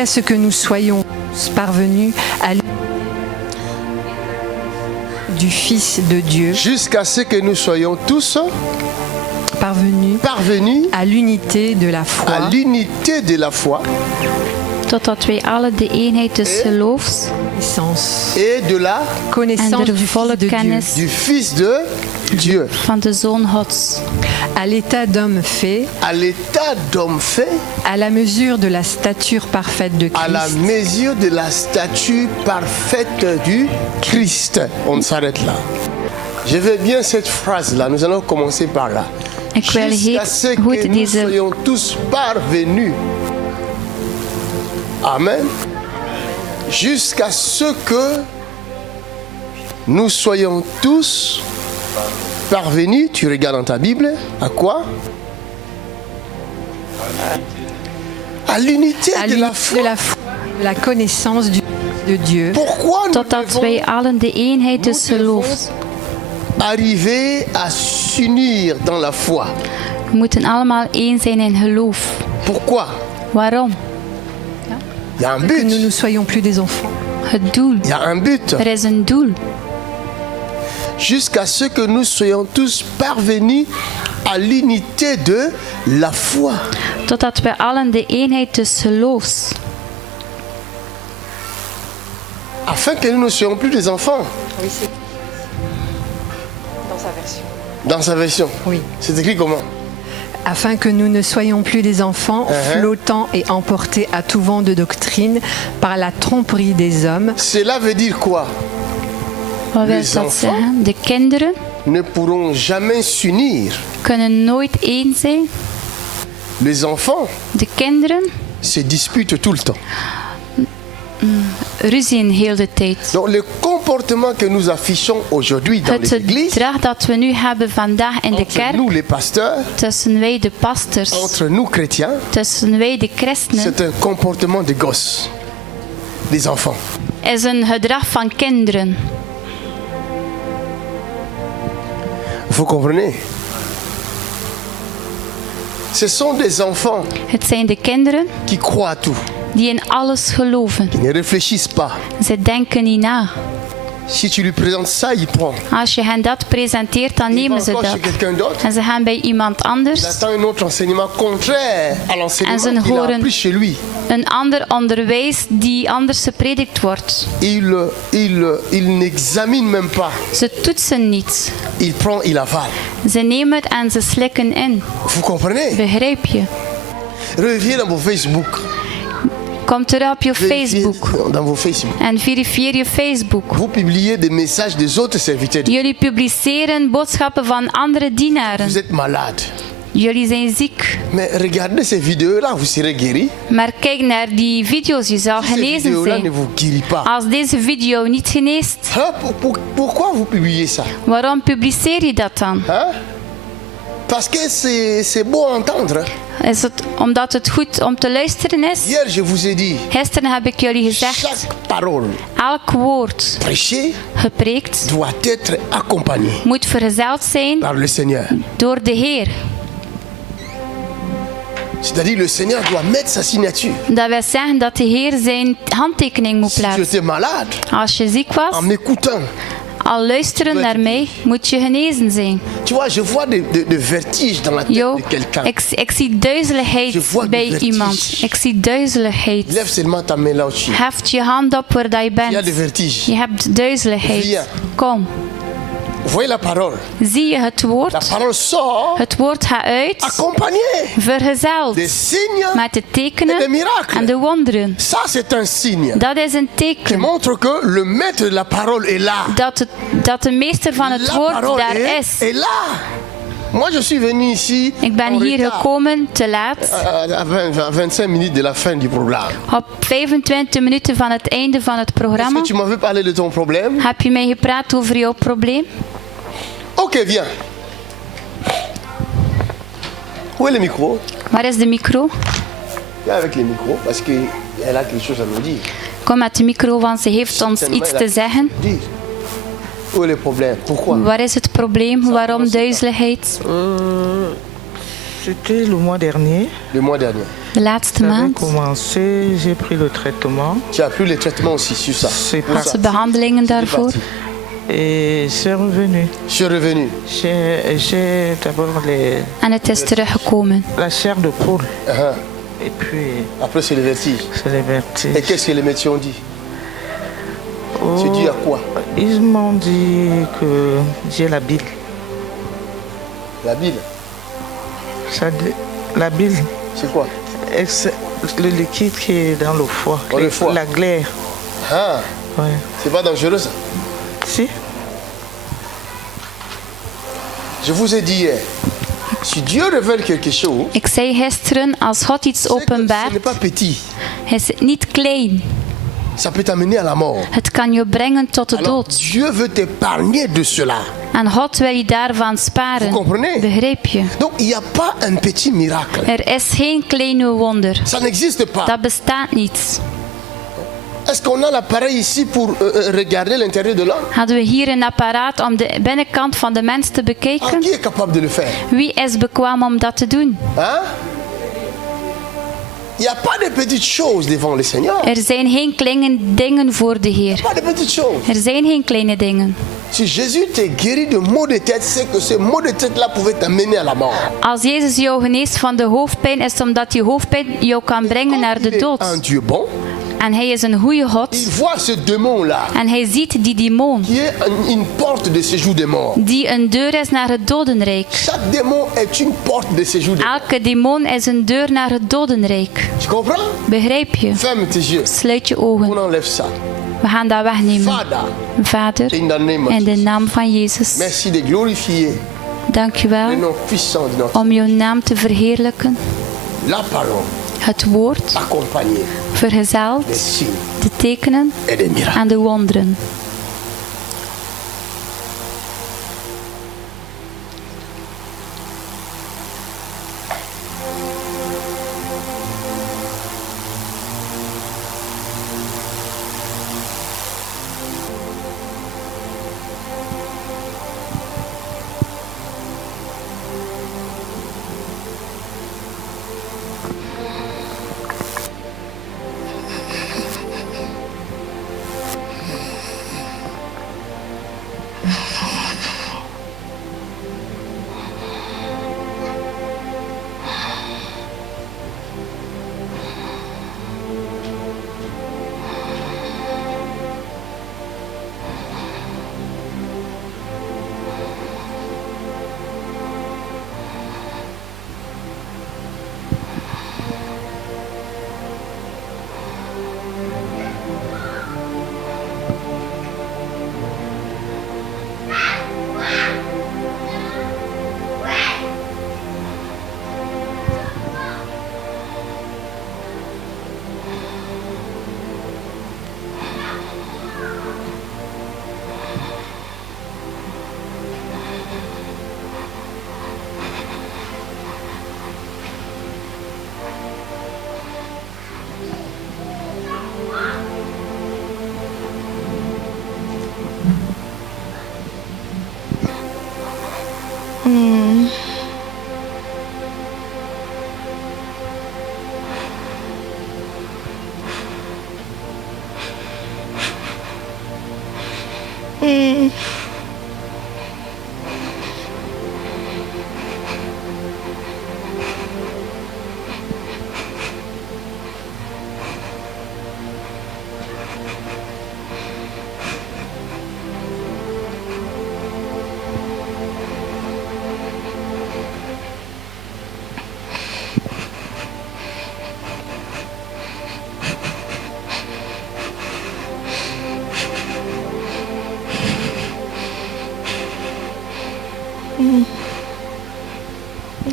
jusqu'à ce que nous soyons parvenus à du Fils de Dieu, jusqu'à ce que nous soyons tous parvenus à l'unité de la foi, à l'unité de la foi totdat wij alle de eenheid des geloofs et de la connaissance en de du Fils volle de Dieu, kennis du Fils de Dieu, van de Zoon Gods, à l'état d'homme fait, à l'état d'homme fait, à la mesure de la stature parfaite de à la Christ, mesure de la stature parfaite du Christ. On s'arrête là. Je veux bien cette phrase-là. Nous allons commencer par là. Ik wil Jusqu'à ce heel que goed nous deze soyons tous parvenus. Amen. Jusqu'à ce que nous soyons tous parvenus. Tu regardes dans ta Bible. À quoi? À l'unité à de la l'unité foi. de la connaissance de Dieu. Pourquoi nous totdat devons wij allen de eenheid des geloofs. arriver à s'unir dans la foi? We moeten allemaal één zijn in geloof. Pourquoi? Waarom? Il y a un Que nous but. ne soyons plus des enfants. Het doel. Il y a un but. Er is een doel. Jusqu'à ce que nous soyons tous parvenus à l'unité de la foi. Totdat wij allen de eenheid des geloofs. Afin que nous ne soyons plus des enfants. Oui, c'est dans sa version. Dans sa version. Oui. C'est écrit comment? Afin que nous ne soyons plus des enfants, flottant et emportés à tout vent de doctrine par la tromperie des hommes. Cela veut dire quoi? Wat wil Les dat enfants zeggen? De kinderen ne pourront jamais s'unir. kunnen nooit één zijn. Les enfants De kinderen se disputent tout le temps. ruzien heel de tijd. Donc le comportement que nous affichons aujourd'hui dans les Het églises, gedrag dat we nu hebben vandaag in de entre kerk, nous les pasteurs, tussen wij de pastors, entre nous chrétiens, tussen wij de christenen, c'est un comportement de gosses, des enfants. is een gedrag van kinderen. Vous comprenez? Ce sont des enfants Het zijn de kinderen qui croient à tout, die in alles geloven. qui ne réfléchissent pas. Ze denken niet na. Si tu lui présentes ça, il prend. Als je hen dat presenteert, dan Il va nemen ze encore dat. chez quelqu'un d'autre. En ze gaan bij iemand Il anders. attend un autre enseignement contraire à En l'enseignement ze qu'il a horen appris chez lui. een ander onderwijs die anders gepredikt wordt. Il n'examine même pas. Ze toetsen niet. Il prend, il avale. Ze nemen het en ze slikken in. Vous comprenez? Begrijp je? Reviens dans vos Facebook. Kom terug op je Vérifiez Facebook. dans vos Facebook. En verifieer je Facebook. Vous publiez des messages des autres serviteurs. Jullie publiceren boodschappen van andere Vous dienaren. êtes malade. Jullie zijn ziek. Mais regardez ces vidéos-là, vous serez guéri. Maar kijk naar die video's, je zal Ces genezen vidéos-là ne zijn. vous guérissent pas. Als deze video niet geneest, Hein? Pourquoi vous publiez ça? waarom publiceer je dat dan? Hein? Parce que c'est beau à entendre. Is het omdat het goed om te luisteren is? Hier, je vous ai dit, Gisteren heb ik jullie gezegd, chaque parole elk woord prêchée gepreekt doit être accompagnée moet vergezeld zijn par le Seigneur. door de Heer. C'est-à-dire le Seigneur doit mettre sa signature. Dat wil zeggen dat de Heer zijn handtekening moet Si tu plaatsen. étais malade, Als je ziek en was, m'écoutant, al luisteren naar mij, moet je genezen zijn. tu vois, je vois de vertige dans la tête Yo, de quelqu'un. ik zie duizeligheid Je vois bij de vertige. iemand. Ik zie duizeligheid. Lève seulement ta main là où tu es. Heft je hand op waar dat je Il y a de bent. vertige. Je hebt duizeligheid. Viens. Kom, Vous voyez la parole? zie je het La woord? parole sort Het woord gaat uit, accompagnée vergezeld des signes met de et des tekenen en miracles. de wonderen. Ça, c'est un signe Dat is een qui teken montre que le maître de la parole est là. dat de meester van het La woord parole daar is. est là. Moi, je suis venu ici Ik ben en hier retard, gekomen te laat, à 25 minutes de la fin du programme. op 25 minuten van het einde van het Est-ce programma. que tu m'avais parlé de ton problème? Heb je mij gepraat over jouw probleem? Ok, viens. Où est le micro? Waar is de micro? Viens avec le micro, parce qu'elle a quelque chose à nous dire. Kom met de micro, want ze heeft ons iets te zeggen. Dire. Où est le problème? Pourquoi? Waar is het probleem? Waarom duizeligheid? C'était le mois dernier. Le mois dernier. De laatste J'avais maand. commencé, j'ai pris le traitement Tu as pris les traitements aussi sur ça. C'est Pour pas- ça. Als behandelingen C'est daarvoor. parti. et c'est revenu. Je suis revenu. J'ai d'abord En het is teruggekomen. la chair de poule Uh-huh. et puis Après, c'est le vertige. c'est les Et vertiges. qu'est-ce que les médecins ont dit? Oh, C'est dû à quoi? ils m'ont dit que j'ai la bile. La bile. La bile, C'est quoi? c'est le liquide qui est dans le foie. Dans le foie. La glaire. Ah, Ouais. c'est pas dangereux ça? Si. Je vous ai dit hier, si Dieu révèle quelque chose, Ik zei gisteren, als God iets c'est que ce openbaart, n'est pas petit. is het niet klein. Ça peut t'amener à la mort. Het kan je brengen tot de Alors, dood. Dieu veut t'épargner de cela. En God wil je daarvan Vous sparen. comprenez? Begrijp je? Donc, il n'y a pas un petit miracle. Er is geen kleine wonder. Ça n'existe pas. Dat bestaat niet. Est-ce qu'on a l'appareil ici pour regarder l'intérieur de l'homme? Hadden we hier een apparaat om de binnenkant van de mens te Ah, bekijken? qui est capable de le faire? Wie is bekwaam om dat te doen? Hein? Il n'y a pas de petites choses devant le Seigneur. Er zijn geen kleine dingen voor de Heer. Pas de petites choses. Er zijn geen kleine dingen. Si Jésus t'est guéri de maux de tête, c'est que ce maux de tête-là pouvait t'amener à la mort. Als Jezus jou geneest van de hoofdpijn, is het omdat die hoofdpijn jou kan brengen naar Il de est dood. un Dieu bon. En hij is een goede God. Il voit ce démon-là, En hij ziet die demon, qui est une porte de séjour des morts. die een deur is naar het dodenrijk. Chaque démon est une porte de séjour des morts. Elke demon is een deur naar het dodenrijk. Tu comprends? Begrijp je? Ferme tes yeux. Sluit je On ogen. enlève ça. We gaan dat wegnemen. Father, Vader, in the name of in de Jesus. naam van Jezus. Merci de glorifier Dank u le wel nom puissant de notre om jouw naam te verheerlijken. la parole, Het woord accompagné vergezeld des signes de tekenen et des miracles. en de wonderen.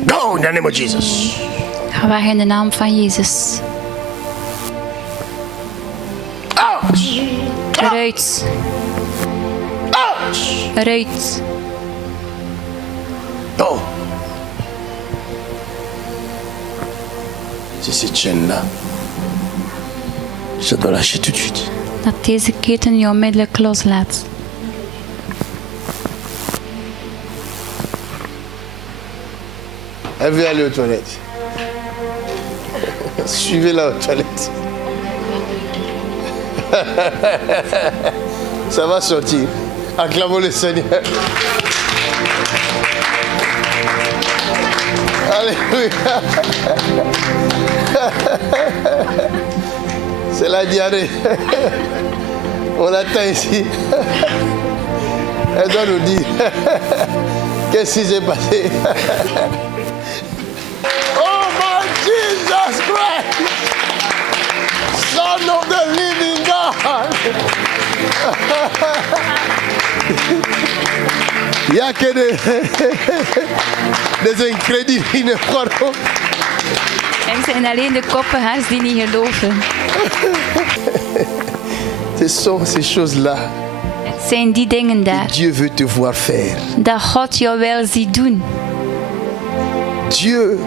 Go in the name of Jesus. Ga weg in de naam van Jezus. Out! Eruit. Out! Eruit. Go. C'est cette chaîne-là. Je dois lâcher tout de suite. Dat deze keten je onmiddellijk loslaat. Elle veut aller aux toilettes. Suivez-la aux toilettes. Ça va sortir. Acclamons le Seigneur. Alléluia. C'est la diarrhée. On l'attend ici. Elle doit nous dire qu'est-ce qui s'est passé. Oh my Jesus Christ, Son of the living God. Il n'y a que des incrédules qui ne croiront. Er zijn alleen de koppenhaars die niet geloven. Ce sont ces choses-là Het zijn die dingen que daar. Dieu veut te voir faire. Dat God jou wel ziet doen. Dieu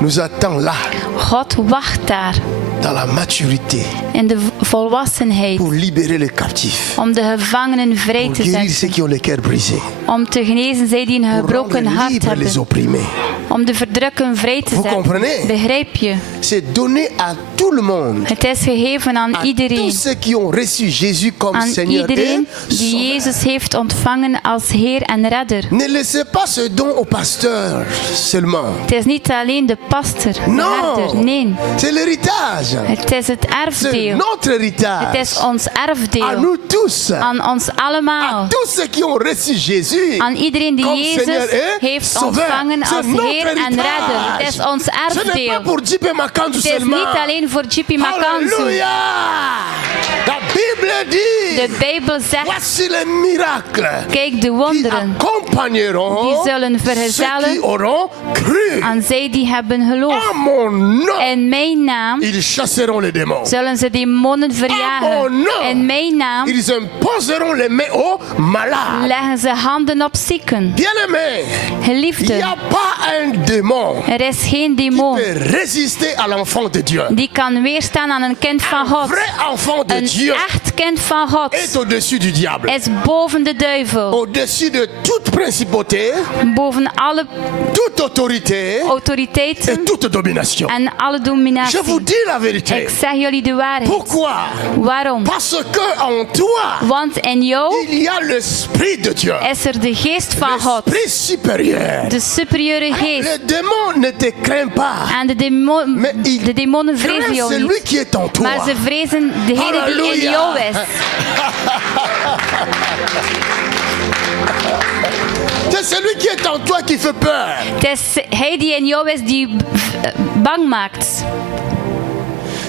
nous attend là, God wacht daar. dans la maturité, In de volwassenheid. pour libérer les captifs, Om de gevangenen vrij pour te guérir zetten. ceux qui ont le cœur brisé, Om te genezen zij die een pour gebroken rendre hart libres les hebben. opprimés. Om de verdrukken vrij te Vous zetten. comprenez? Begrijp je? C'est donné à tout le monde, Het is gegeven aan à iedereen. tous ceux qui ont reçu Jésus comme Aan Seigneur iedereen et die Sauveur. Jezus heeft ontvangen als Heer en Redder. Ne laissez pas ce don au pasteur seulement. Het is niet alleen de pastor, de Non, herder. Nee, c'est l'héritage. het is het C'est erfdeel. notre Het héritage. is ons À erfdeel. nous tous. Aan ons allemaal. À tous ceux qui ont reçu Jésus Aan iedereen die comme Seigneur Jezus et heeft Sauveur. ontvangen C'est als notre Heer en héritage. Redder. Het is ons Ce n'est pas erfdeel. pour J.P. Makandu Het is seulement. niet alleen voor J.P. Makanzu. Alléluia. La Bible dit, De Bijbel zegt, voici les miracles kijk de qui wonderen accompagneront die zullen ceux qui vergezellen auront cru. aan zij die hebben geloofd. En mon nom, In mijn naam ils chasseront les démons. zullen ze demonen Oh, verjagen. no. In mijn naam Ils imposeront les mains aux malades. leggen ze handen op zieken. Bien-aimés, il n'y Geliefden, a pas un démon er is geen qui demon peut résister à l'enfant de Dieu. die kan weerstaan aan een kind van Un God. vrai enfant de Een Dieu echt kind van God est au-dessus du diable, is boven de duivel. au-dessus de toute principauté, Boven alle toute autorité autoriteiten et toute domination. en alle Je dominatie. vous dis la vérité. Ik zeg jullie de waarheid. Pourquoi? Waarom? Parce que en toi, Want in jou il y a l'esprit de Dieu, is er de geest van God. l'esprit supérieur. De superieure geest. Le démon ne te craint pas, En de demonen vrezen craint jou celui niet. qui est en toi. Maar ze vrezen degene die in Halleluja. jou is. C'est celui qui est en toi qui fait peur. Het is hij die in jou is die bang maakt.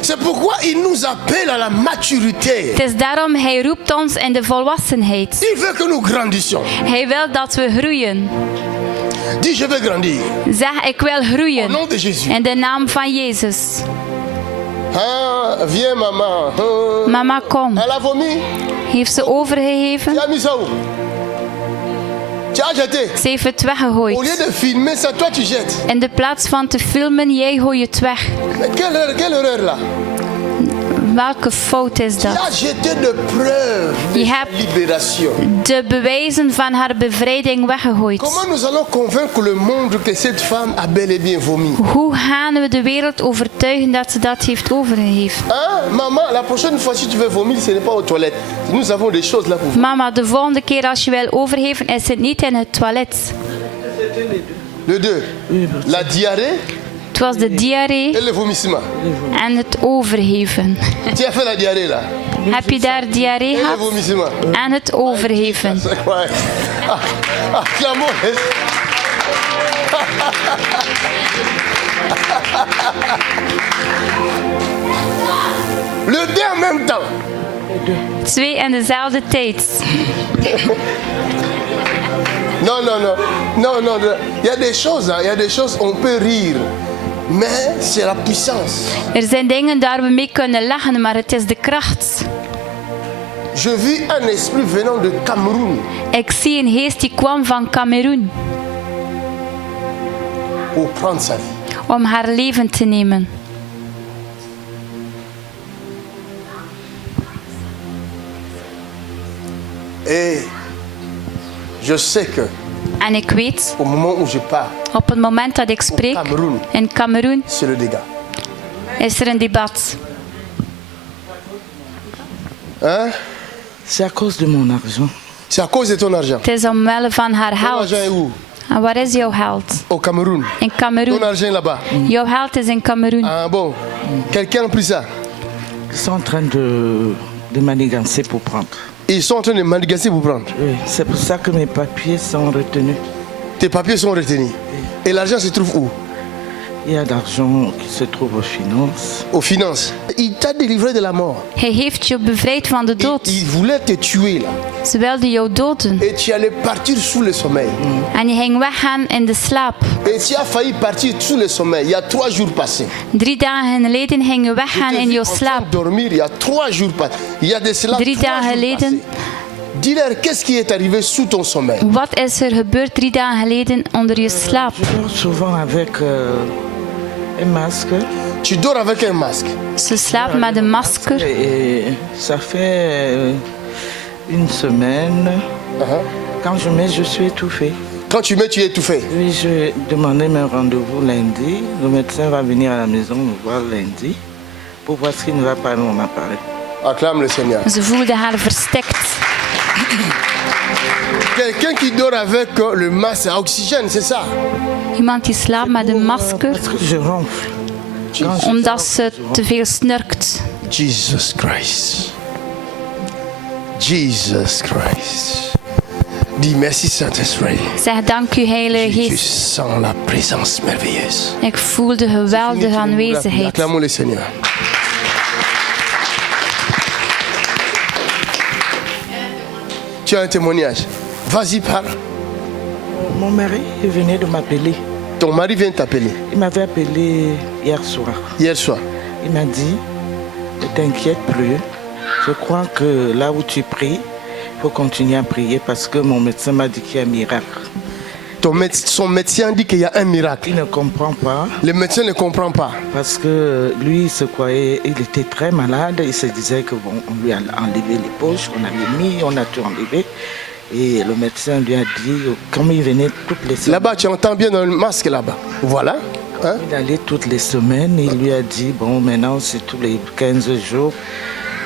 C'est pourquoi il nous appelle à la maturité. Het is daarom hij roept ons in de volwassenheid. Il veut que nous grandissions. Hij wil dat we groeien. Dis, je veux grandir. Zeg, ik wil Au groeien. nom de Jésus. In de naam van Jezus. Ah, viens maman. Ah. Mama, kom. Elle a vomi. Heeft ze overgegeven? Tu as mis ça où? Tu as jeté. Ze heeft het Au lieu weggegooid. de filmer ça, toi tu jettes. In de plaats van te filmen, jij gooit het weg. Mais quelle erreur là? Welke fout is Tu dat? as jeté de preuves de Je sa hebt libération. de bewijzen van haar bevrijding weggegooid. Comment nous allons convaincre le monde que cette femme a bel et bien vomi? Hoe gaan we de wereld overtuigen dat ze dat heeft overgegeven? Hein? Maman, la prochaine fois si tu veux vomir, ce n'est pas aux toilettes. Nous avons des choses là pour vous. Mama, de volgende keer als je wil overgeven, is het niet in het toilet. Les deux. La diarrhée Het was de diarree et le vomissement. en het overgeven. Tu as fait la diarrhée là. Heb je daar diarree Et le gehad? vomissement. En het overgeven. C'est incroyable. Acclamons. Le deux en même temps. Twee in dezelfde tijd. Non, non, non. Non, non. Il y a des choses, hein. Il y a des choses, on peut rire. Mais c'est la puissance. Er zijn dingen daar we mee kunnen lachen, maar het is de kracht. Je vis un esprit venant de Cameroun Ik zie een geest die kwam van Kameroen pour prendre sa vie. om haar leven te nemen. Et je sais que En ik weet, au moment où je pars, op het moment dat ik spreek, in Kameroen, c'est le dégât. Is er een debat? Hein? C'est à cause de mon argent. C'est à cause de ton argent. Het is omwille van haar Ton geld. argent est où? En waar is jouw geld? Au Cameroun. In Ton Cameroen. argent est là-bas. Jouw geld is in Cameroen. Ah bon? Quelqu'un a pris ça? Ils sont en train de manigancer pour prendre. Ils sont en train de manigancer pour prendre. Oui, c'est pour ça que mes papiers sont retenus. Tes papiers sont retenus. Et l'argent se trouve où? Il y a d'argent qui se trouve aux finances. Aux finances. Il t'a délivré de la mort. Hij heeft je bevrijd van de Il dood. voulait te tuer là. Ze wilden jou doden. Et tu allais partir sous le sommeil. En je ging weggaan in de slaap. Et tu as failli partir sous le sommeil. Il y a 3 jours passés. 3 dagen geleden ging je Je weggaan t'ai in vu jouw en train slaap. de dormir. Il y a 3 jours passés. Il y a de cela 3 3 dagen jours geleden. passés. Dis-leur, qu'est-ce qui est arrivé sous ton sommeil? Wat is er gebeurd 3 dagen geleden onder je slaap? Je dors souvent avec un masque. Tu dors avec un masque. Ze slaapt met een masker. Et ça fait une semaine. Quand je mets, je suis étouffée. Quand tu mets, tu es étouffé. Oui, je demandais un rendez-vous lundi. Le médecin va venir à la maison me voir lundi pour voir ce qui ne va pas dans mon appareil. Acclame le Seigneur. Ze voelde haar verstikt. Quelqu'un qui dort avec le masque à oxygène, c'est ça? Iemand die slaapt met een masker Parce que je ronfle. Quand je omdat sors, ze je te ronfle. veel snurkt. Jesus Christ. Jesus Christ. Dis merci Saint-Esprit. Zeg dank u Heilige Je Geest. sens la présence merveilleuse. Ik voel de geweldige aanwezigheid. Acclamons le Seigneur. Tu as un témoignage. Vas-y, parle. Mon mari venait de m'appeler. Ton mari vient t'appeler Il m'avait appelé hier soir. hier soir. Il m'a dit, ne t'inquiète plus. Je crois que là où tu pries, il faut continuer à prier parce que mon médecin m'a dit qu'il y a un miracle. Son médecin dit qu'il y a un miracle. Il ne comprend pas Le médecin ne comprend pas. parce que lui, il se croyait, il était très malade. Il se disait que bon, on lui a enlevé les poches, on avait mis, on a tout enlevé. Et le médecin lui a dit, comme il venait toutes les semaines, Là-bas, tu entends bien dans le masque là-bas. Voilà. Hein? il allait toutes les semaines. Il lui a dit, bon, maintenant c'est tous les 15 jours.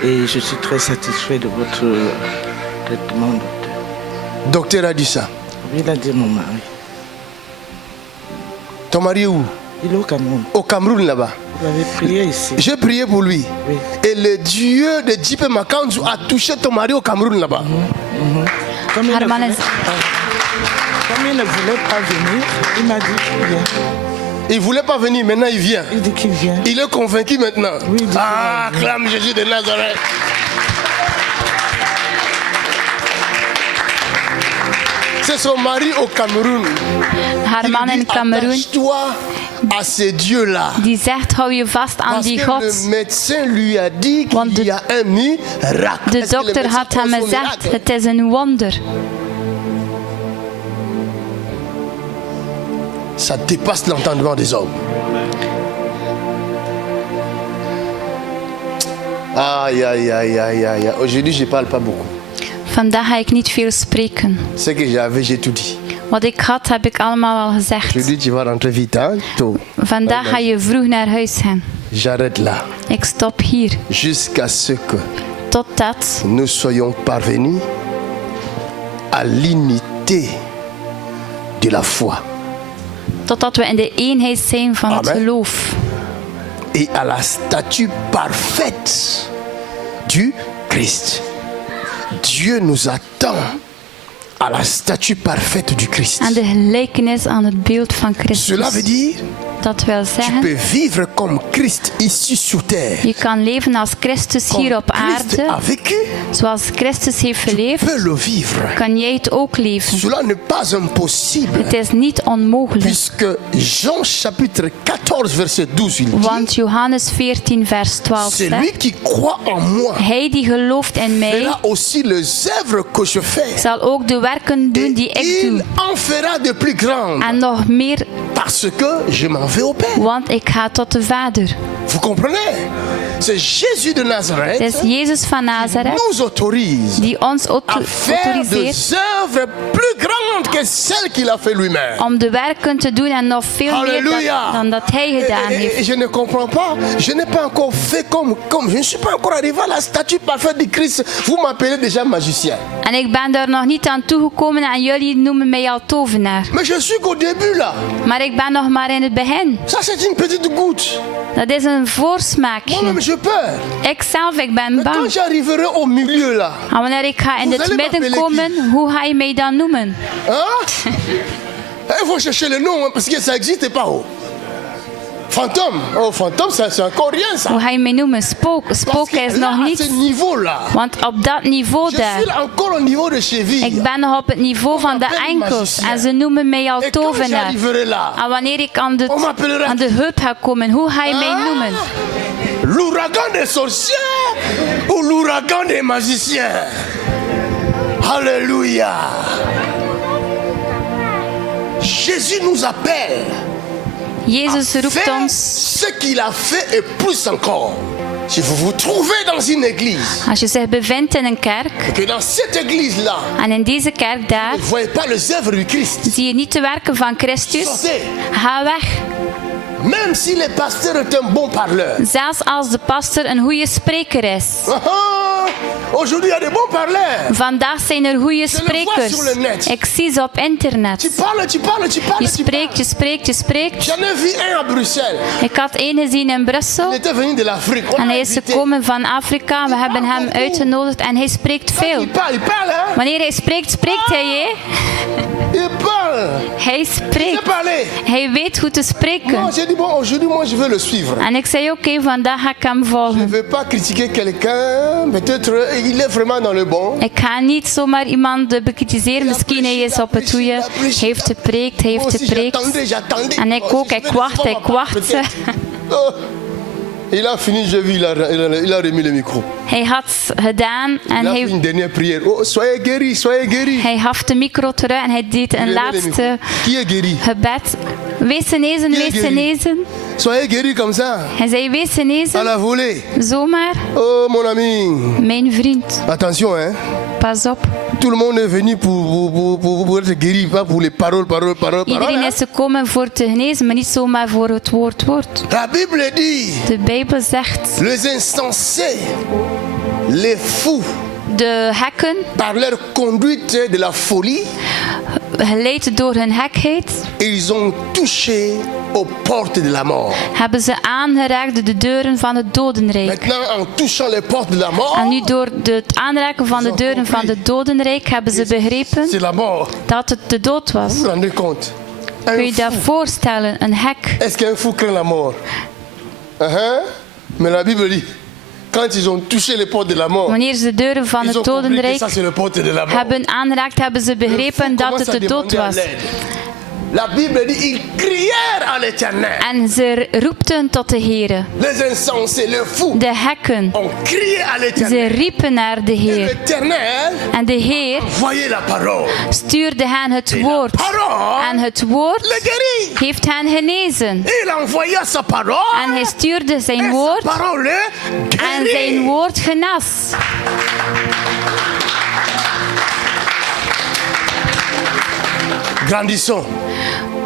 Et je suis très satisfait de votre traitement, docteur. Docteur a dit ça. Oui, il a dit mon mari. Ton mari est où? Il est au Cameroun. Au Cameroun là-bas. Vous avez prié ici. J'ai prié pour lui. Oui. Et le Dieu de Djipe Makanzu a touché ton mari au Cameroun là-bas. Comme il, ne Herman voulait is- pas, comme il ne voulait pas venir, il m'a dit qu'il vient. Il ne voulait pas venir, maintenant il vient. Il dit qu'il vient. Il est convaincu maintenant. Oui, il dit Ah, acclame Jésus de Nazareth. C'est son mari au Cameroun. Haar Il man lui in dit, Cameroen attache-toi à ce Dieu-là. die zegt hou je vast aan Parce die que God. le médecin lui a dit Want qu'il y a un miracle. De Est-ce que le dokter médecin had hem croit son gezegd, miracle? het is een wonder. Ça dépasse l'entendement des hommes. Aïe, aïe, aïe, aïe, aïe. Aujourd'hui, je ne parle pas beaucoup. Vandaag ga ik niet veel spreken. Ce que j'avais, j'ai tout dit. Wat ik had, heb ik allemaal al gezegd. Aujourd'hui, tu vas rentrer vite, hein? Tôt. Vandaag ga je vroeg naar huis gaan. J'arrête là. Ik stop hier. Jusqu'à ce que Totdat nous soyons parvenus à l'unité de la foi totdat we in de eenheid zijn van het Amen. geloof. et à la statue parfaite du Christ. Dieu nous attend à la statue parfaite du Christ. Aan de gelijkenis aan het beeld van Cela Christus. veut dire Dat wil tu zeggen, peux vivre comme Christ ici sur terre. je kan leven als Christus Comme hier op Christ aarde. a vécu, Zoals Christus heeft tu geleefd, peux le vivre. kan jij het ook leven. Cela n'est pas impossible. Het is niet onmogelijk. Puisque Jean chapitre 14 verset 12 il dit, Want Johannes 14 vers 12 celui zegt, qui croit en moi hij die gelooft in mij, verra aussi les œuvres que je fais. zal ook de werken doen Et die ik il doe. en fera de plus grandes. En nog meer, Parce que je m'en vais au Père. want ik ga tot de Vader. Vous comprenez? C'est Jésus de Het Nazareth is Jezus van Nazareth nous autorise die ons à faire autoriseert des œuvres plus grandes que celles qu'il a fait lui-même. Om de werken te doen en nog veel meer Alléluia. dan dat hij gedaan Et heeft. je ne comprends pas. Je n'ai pas encore fait comme je ne suis pas encore arrivé à la statue parfaite du Christ. Vous m'appelez déjà magicien. En ik ben daar nog niet aan toegekomen en jullie noemen mij al tovenaar. Mais je suis qu'au début là. Maar ik ben nog maar in het begin. Ça c'est une petite goutte. Dat is een voorsmaakje. Moi-même j'ai peur. Ik ben Mais quand bang. j'arriverai au milieu là. En wanneer ik ga in Vous het allez midden m'appeler komen, hoe ga je mij dan noemen? Hein? Il faut chercher le nom hein, parce que ça n'existe pas. Oh. Fantôme. Oh, fantôme, c'est encore rien ça. Hoe ga je mij noemen? Spook. Parce Spook que is là, nog à ce niet. niveau-là, Want op dat niveau je daar. suis encore au niveau de cheville. Ik ben nog op het niveau van de enkels. En ze noemen mij al Et quand tovenaar. j'arriverai là, En wanneer ik aan on m'appellera de heup ga komen, hoe ga je mij Ah. noemen? l'ouragan des sorciers ou l'ouragan des magiciens. Alléluia. Jésus nous appelle Jezus à roept faire ons, ce qu'il a fait et plus encore. Si vous vous trouvez dans une église, als je zich bevindt in een kerk, que dans cette église-là, en in deze kerk daar, vous ne voyez pas les œuvres du Christ, zie je niet de werken van Christus, sortez. ga weg. Même si le pasteur est un bon parleur. Zelfs als de pastor een goede spreker is. Aujourd'hui, il y a des bons parleurs. Vandaag zijn er goede le vois sprekers. sur le net. Ik zie ze op Tu internet. parles, tu parles, tu Je parles, tu parles. spreekt, je spreekt, je spreekt. J'en ai vu un à Bruxelles. Ik had één gezien in Brussel. Il était venu de l'Afrique. On En l'a hij is invité. gekomen van Afrika. We hebben hem uitgenodigd en hij spreekt veel. Il parle, hein. Wanneer hij spreekt, spreekt hij. Hè? Il parle. Hij Il spreekt. sait parler. Hij weet hoe te Moi, spreken. j'ai dit, bon, aujourd'hui, moi, je veux le suivre. En ik zei, oké, vandaag ga ik hem Je ne volgen. veux pas critiquer quelqu'un. Peut-être il est vraiment dans le bon. Ik ga niet zomaar iemand bekritiseren. Misschien hij is op het goede. Hij heeft gepreekt, hij Moi heeft aussi, gepreekt. j'attendais. En ik ook, ik wacht, ik wacht. Oh. Il a fini, j'ai vu, il a remis le micro. Hij had gedaan en Il a fait une hij, dernière prière. Oh, soyez guéris, soyez guéris. hij gaf de micro terug en hij deed een Il a remis le laatste micro. Qui est guéri? gebed. Wees genezen, Qui est wees guéri? genezen. Soyez guéris comme ça, Hij zei, wees à genezen. la volée. Zomaar. Oh, mon ami. Mijn vriend, Attention, hein. pas op. Tout le monde est venu pour être guéri, pas pour les paroles. Iedereen Hein? is gekomen voor te genezen, maar niet zomaar voor het woord. La Bible dit, De Bijbel zegt, les insensés, les fous, de hekken, par leur conduite de la folie, geleid door hun gekheid, ils ont touché aux portes de la mort. hebben ze aangeraakt de deuren van het dodenrijk. Maintenant, en touchant les portes de la mort, En nu door het aanraken van de deuren van het dodenrijk hebben ze begrepen c'est la mort. dat het de dood was. Vous vous rendez compte? Kun je Un dat fou. voorstellen? Een hek. Est-ce qu'un fou craint la mort? Mais la Bible dit, quand ils ont touché les portes de la mort, Wanneer ze de deuren van ils ont het compris que dodenrijk ça c'est le porte de la mort. hebben aangeraakt, hebben ze Le fou begrepen dat commence het à de dood demander à was. l'aide. La Bible dit, ils crièrent à l'Éternel. En ze roepten tot de Heere. Les insensés, les fous, De hekken. ont crié à Ze l'Éternel. riepen naar de Et Heer. l'Éternel En de Heer voyait la parole. stuurde hen het Et woord. la parole En het woord les guérit. heeft hen genezen. Et il envoya sa parole. En hij stuurde zijn Et woord. sa parole En guérit. zijn woord genas. Grandissons,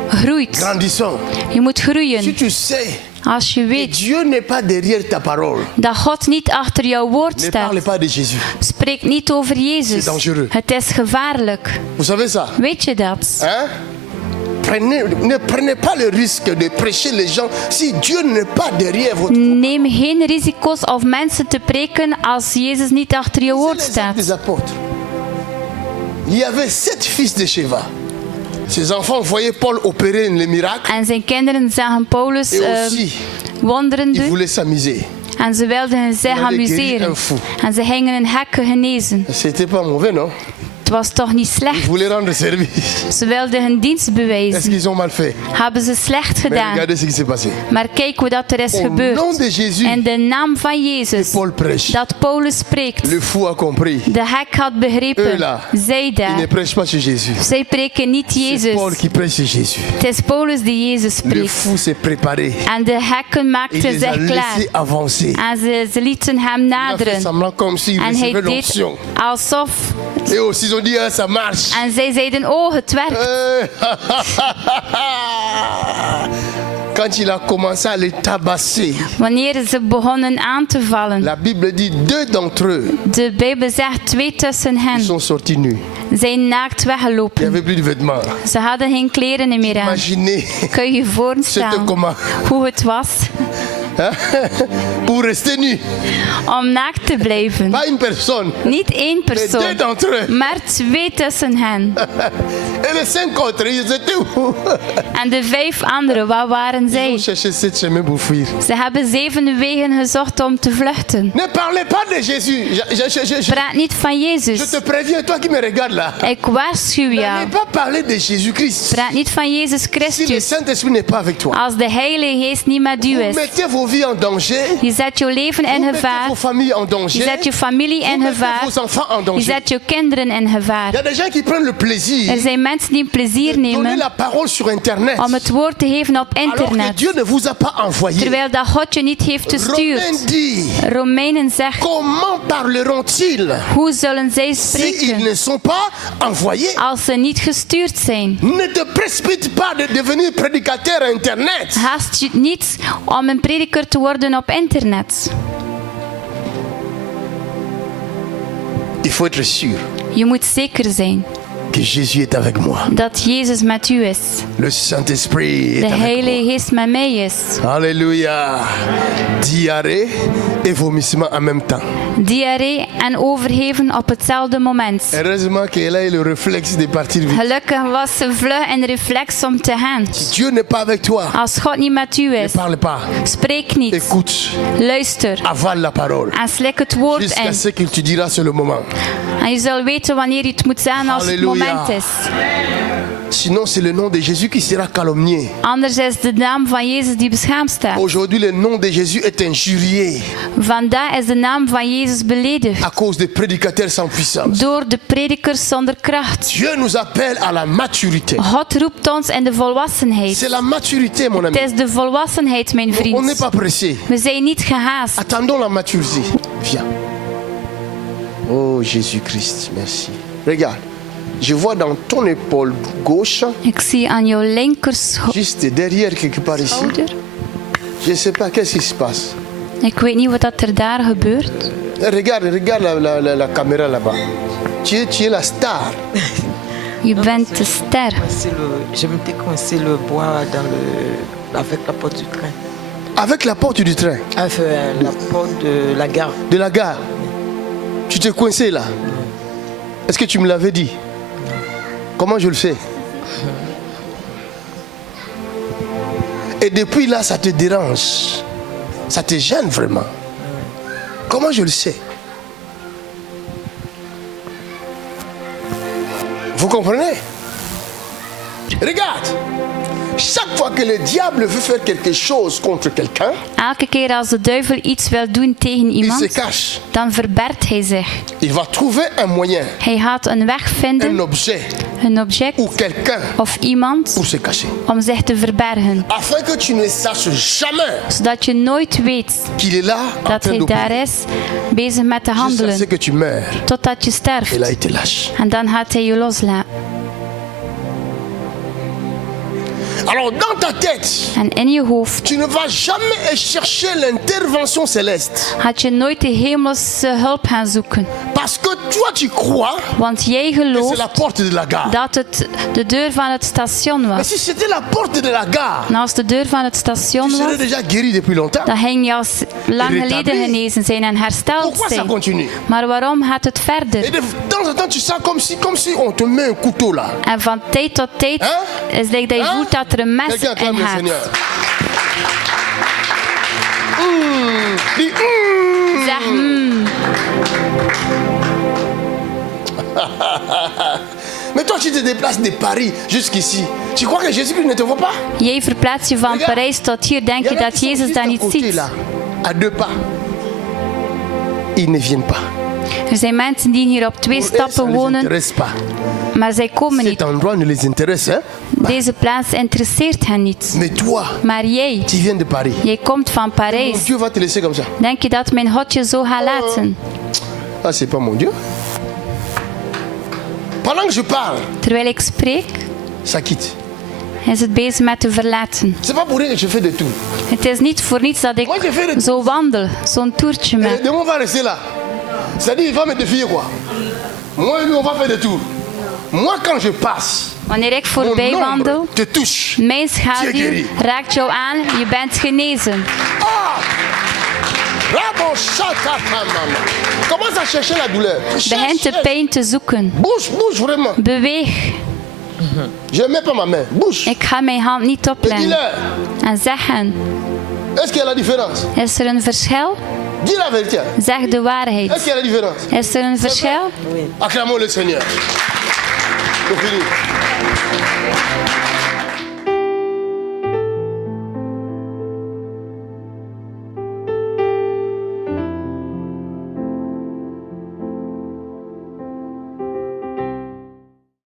Groeit. grandissons. Je moet Si groeien. tu sais Als je que weet Dieu n'est pas derrière ta parole, dat God niet achter jouw woord ne parle staat. pas de Jésus. Spreek niet over Jezus. C'est dangereux. Het is gevaarlijk. Vous savez ça? Weet je dat? Hein? Ne prenez pas le risque de prêcher les gens si Dieu n'est pas derrière votre Neem geen risico's of mensen te preken als Jezus niet achter je woord C'est les actes staat. des apôtres. Il y avait 7 fils de Sheva. Ces enfants voyaient Paul opérer les miracles En zijn kinderen zagen Paulus et aussi wonderen ils doen. voulaient s'amuser. En ze wilden zich hadden guéri amuseren. un fou. En ze gingen een hekken genezen. C'était pas mauvais, non? Het was toch niet Ils slecht? voulaient rendre service. Ze wilden hun dienst Est-ce bewijzen. qu'ils ont mal fait? Hebben ze slecht Mais gedaan. regardez ce qui s'est passé. Maar kijk hoe dat er is Au nom gebeurd. de Jésus, In de naam van Jezus. Paul prêche. Dat Paulus spreekt. Le fou a compris. De hek had Eux begrepen. là, Zij ils daar. ne prêchent pas sur Jésus. Zij preken niet C'est Jezus. Paul qui prêche sur Jésus. Het is Paulus die Jezus Le spreekt. fou s'est préparé. En de hekken Il maakten les a zich klaar. laissés avancer. En ze lieten hem Il a fait naderen. semblant comme s'il En hij recevait deed l'onction. alsof Et aussi ils ont dit, ah, ça marche. En zij zeiden, oh, het werkt. Quand il a commencé à les tabasser, Wanneer ze begonnen aan te vallen. la Bible dit 2 d'entre eux De Bijbel zegt 2 tussen hen sont sortis nus. zijn naakt Il n'y weggelopen. avait plus de vêtements. Ze hadden geen kleren meer aan. Imaginez Kun je je c'était voorstellen comment hoe het was pour rester nu. om naakt te blijven? Pas une personne, Niet één mais 2 persoon, d'entre eux. maar 2 tussen hen. Et les 5 autres, ils étaient où? En de 5 anderen, waar waren Ils ont zij? cherché 7 chemins pour fuir. Ze hebben 7 wegen gezocht om te vluchten. Ne parlez pas de Jésus. Praat niet van Je Jezus. te préviens, toi qui me regardes là. Ik waarschuw Ne jou. pas parler de Jésus-Christ. Praat niet van Jezus Si le Christus. Saint-Esprit n'est pas avec toi, Als de Heilige Geest niet met u vous is. mettez vos vies en danger. Je zet je leven Vous in mettez gevaar. vos familles en Je danger. zet je familie Vous in mettez gevaar. vos enfants en Je danger. zet je kinderen in Il y a gevaar. des gens qui prennent le plaisir Er zijn mensen die plezier de donner nemen la parole sur Internet. om het woord te geven op Alors que internet. Dieu ne vous a pas envoyé. Terwijl dat God je niet heeft Romain gestuurd. dit, Romeinen zegt, comment parleront-ils hoe zullen zij s'ils spreken ne sont pas envoyés? als ze niet gestuurd zijn? Ne te précipite pas de devenir prédicateur Internet. Haast je niet om een prediker te worden op internet. Il faut être sûr Je moet zeker zijn que Jésus est avec moi. dat Jezus met u is. Le Saint-Esprit est De avec Heilige Geest met mij is. moi. Alléluia. Diarrhée et vomissement en même temps. Diarree en overgeven op hetzelfde moment. Heureusement qu'elle a eu le réflexe de partir vite. Gelukkig was ze vlug en reflex om te gaan. Dieu n'est pas avec toi. Als God niet met u Ne is, parle pas. spreek niet. Écoute. Luister Avale la parole. en slik het woord Jusqu'à in. ce qu'il te dira c'est le moment. En je zal weten wanneer je het moet zeggen als het Halleluja. moment is. Sinon, c'est le nom de Jésus qui sera calomnié. Anders is de naam van Jezus die beschaamd staat. Aujourd'hui, le nom de Jésus est injurié Vandaag is de naam van Jezus beledigd à cause des prédicateurs sans puissance. door de predikers zonder kracht. Dieu nous appelle à la maturité. God roept ons in de volwassenheid. C'est la maturité, mon ami. Het is de volwassenheid, mijn On n'est vriend. pas pressé. We zijn niet gehaast. Attendons la maturité. Viens. Oh Jésus-Christ, merci. Regarde, je vois dans ton épaule gauche, Ik zie aan jouw juste derrière quelque part ici, linkerschouder. je ne sais pas qu'est-ce qui se passe. Ik weet niet wat dat er daar gebeurt. Regarde la caméra là-bas. Tu es la star. Je bent de ster. Je m'étais coincé le bois avec la porte du train. Avec la porte du train, Enfin, la porte de la gare. de la gare. Tu t'es coincé là. Est-ce que tu me l'avais dit? Comment je le sais? Et depuis là, ça te dérange. Ça te gêne vraiment. Comment je le sais? Vous comprenez? Regarde. Chaque fois que le diable veut faire quelque chose contre quelqu'un, Elke keer als de duivel iets wil doen tegen il se iemand, cache. dan verbergt hij zich. Il va trouver un moyen, Hij gaat een weg un vinden, objet een object ou quelqu'un of iemand pour se cacher. om zich te verbergen. Afin que tu ne saches jamais Zodat je nooit weet qu'il est là en dat train hij daar d'opérer. is, bezig met te Jusqu'à ce handelen, que tu meurs. totdat je Et là, sterft. il te lâche. En dan gaat hij je loslaten. Alors, dans ta tête, En in je hoofd tu ne vas jamais chercher l'intervention céleste. gaat je nooit de hemelse hulp gaan zoeken. Parce que toi, tu crois Want jij que c'est la gelooft porte de la gare. dat het de deur van het station Mais was. si c'était la porte de la gare, En als de deur van het tu station serais was, déjà guéri depuis longtemps. dan ging je al lang geleden Rétabli. genezen zijn en hersteld Pourquoi ça zijn. continue? Maar waarom gaat het Et verder? de temps en temps, tu sens comme si on te met un couteau là. En van tijd tot tijd Hein? is het dat je Hein? voelt dat er een mes Quelqu'un acclame in le gaat. Seigneur. Dis, Zeg, Mais toi, tu te déplaces de Paris jusqu'ici. Tu crois que Jésus-Christ ne te voit pas? jij verplaatst je van Regarde. Parijs tot hier. Denk Il je y en a dat qui sont Jezus juste dat à niet côté, ziet? là, à 2 pas. Ils ne viennent pas. Er zijn mensen die hier op 2 Pour eux, ça stappen ne les wonen, intéresse pas. maar zij komen Cet niet. endroit ne les intéresse, hein? Deze plaats interesseert hen niet. Mais toi, Maar jij, tu viens de Paris. jij komt van Mon Parijs. Dieu va te laisser comme ça. Denk je dat mijn God je zo gaat laten? Ah, c'est pas mon Dieu. Pendant que je parle, Terwijl ik spreek, ça quitte. is het bezig met te verlaten. C'est pas pour rien que je fais des tours. Het is niet voor niets dat ik zo wandel, zo'n toertje Et met. le on va rester là. C'est-à-dire, il va me défier quoi. Moi et lui, on va faire des tours. Moi, quand je passe, Wanneer ik mon voorbij wandel, ombre te touche. mijn schaduw raakt jou aan, je bent genezen. Commence à chercher la douleur. Begin de pijn te zoeken. Bouge, bouge vraiment. Beweeg. Je ne mets pas ma main. Bouge. Ik ga mijn hand niet Et opleggen. dis-leur, En zeg hen, est-ce qu'il y a la différence? is er een verschil? Dis la vérité. Zeg de Est-ce waarheid. qu'il y a la différence? Is er een verschil? Acclamons le Seigneur. C'est fini.